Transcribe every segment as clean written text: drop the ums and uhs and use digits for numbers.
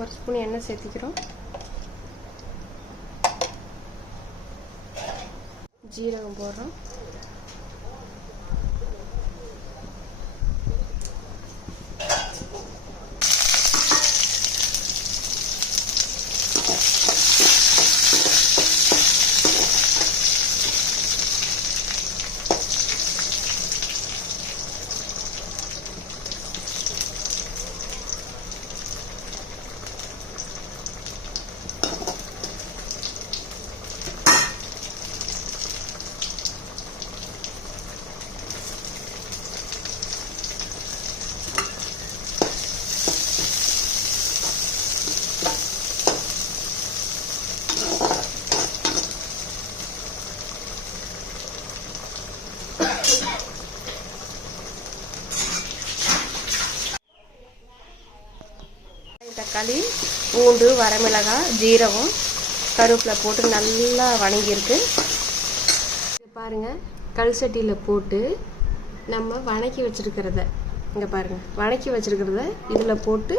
1 spoon எண்ணெய் சேர்த்துக்கிறோம். ஜீரகம் போடுறோம். தக்காளி, பூண்டு, வரமிளகாய், ஜீரகம், கருவேப்பிலை போட்டு நல்லா வணங்கியிருக்கு. பாருங்கள், கல் சட்டியில் போட்டு நம்ம வணக்கி வச்சுருக்கிறத இங்கே பாருங்கள், வணக்கி வச்சுருக்கிறத இதில் போட்டு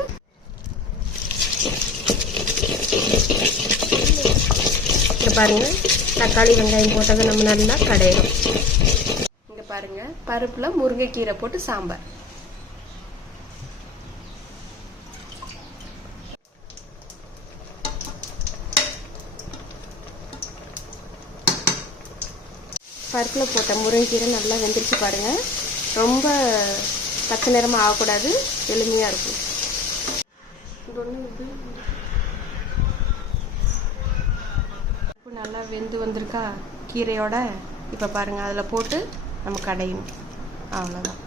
இங்கே பாருங்கள், தக்காளி வெங்காயம் போட்டதை நம்ம நல்லா கடையணும். இங்கே பாருங்கள், பருப்பில் முருங்கைக்கீரை போட்டு சாம்பார். பருப்பில் போட்ட முருங்கைக்கீரை நல்லா வெந்துருச்சு பாருங்கள். ரொம்ப பச்சை நிறமாக ஆகக்கூடாது, எளிமையாக இருக்கும். நல்லா வெந்து வந்திருக்கா கீரையோட. இப்போ பாருங்கள், அதில் போட்டு நம்ம கடையணும். அவ்வளோதான்.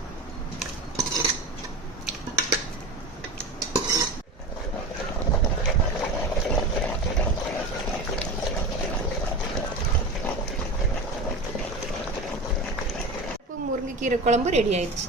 முருங்கைக்கீரை குழம்பு ரெடி ஆயிடுச்சு.